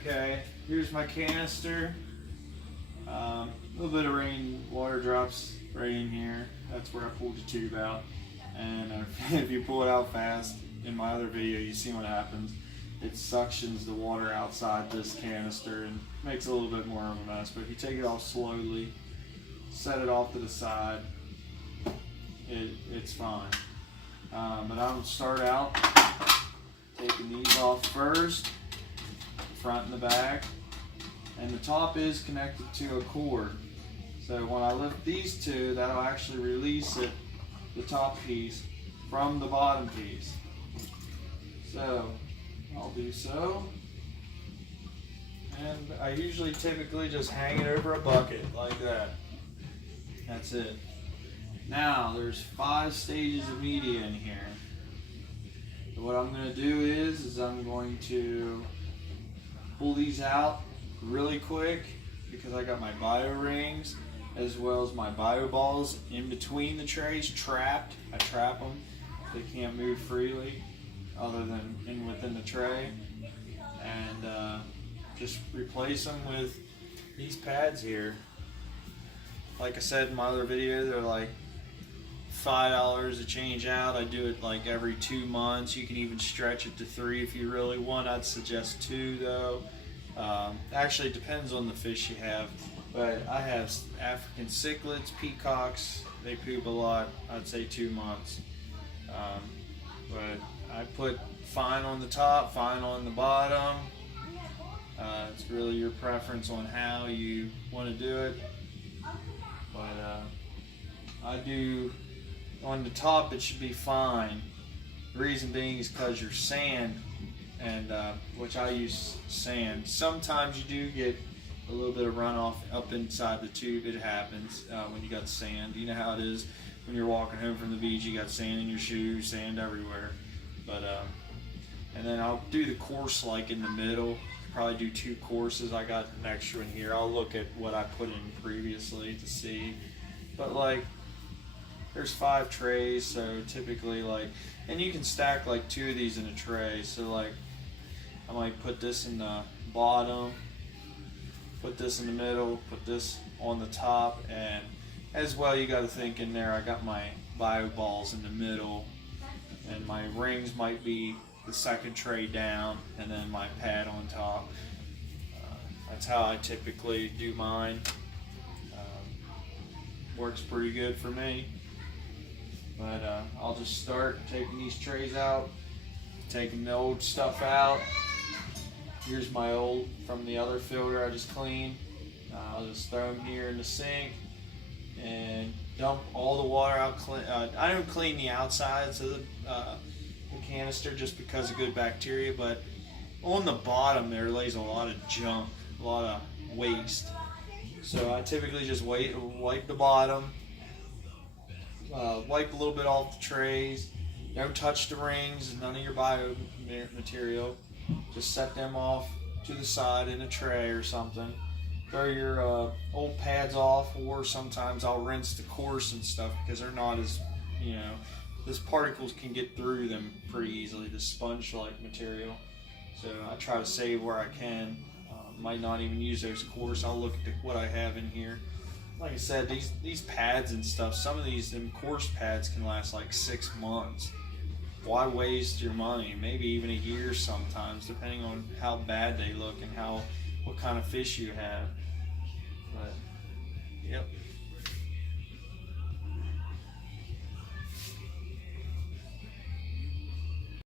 Okay, here's my canister. A little bit of rain, water drops right in here. That's where I pulled the tube out. And if you pull it out fast, in my other video, you see what happens. It suctions the water outside this canister and makes a little bit more of a mess. But if you take it off slowly, set it off to the side, it's fine. But I'll start out taking these off first, front and the back. And the top is connected to a cord. So when I lift these two, that'll actually release it, the top piece, from the bottom piece. So I'll do so. And I usually typically just hang it over a bucket like that. That's it. Now there's 5 stages of media in here. So what I'm going to do is I'm going to pull these out really quick because I got my bio rings as well as my bio balls in between the trays trapped. I trap them. They can't move freely other than within the tray. And just replace them with these pads here. Like I said in my other video, they're like $5 to change out. I do it like every 2 months. You can even stretch it to 3 if you really want. I'd suggest 2 though. Actually, it depends on the fish you have. But I have African cichlids, peacocks. They poop a lot. I'd say 2 months. But I put fine on the top, fine on the bottom. It's really your preference on how you want to do it. But I do on the top. It should be fine. The reason being is because your sand, and which I use sand. Sometimes you do get a little bit of runoff up inside the tube. It happens when you got sand. You know how it is when you're walking home from the beach. You got sand in your shoes, sand everywhere. But and then I'll do the course like in the middle. Probably do 2 courses. I got an extra in here. I'll look at what I put in previously to see. But like, there's 5 trays, so typically like, and you can stack like 2 of these in a tray. So like, I might put this in the bottom, put this in the middle, put this on the top, and as well you got to think in there, I got my bio balls in the middle, and my rings might be the second tray down, and then my pad on top. That's how I typically do mine. Works pretty good for me. But I'll just start taking these trays out, taking the old stuff out. Here's my old from the other filter I just cleaned. I'll just throw them here in the sink and dump all the water out. I don't clean the outsides of the canister just because of good bacteria, but on the bottom there lays a lot of junk, a lot of waste. So I typically just wipe the bottom, wipe a little bit off the trays. Don't touch the rings, none of your bio material. Just set them off to the side in a tray or something. Throw your old pads off, or sometimes I'll rinse the course and stuff because they're not as, you know, these particles can get through them pretty easily, the sponge-like material. So I try to save where I can. Might not even use those course. I'll look at what I have in here. Like I said, these pads and stuff, some of these course pads can last like 6 months. Why waste your money? Maybe even a year sometimes, depending on how bad they look and what kind of fish you have. But, yep.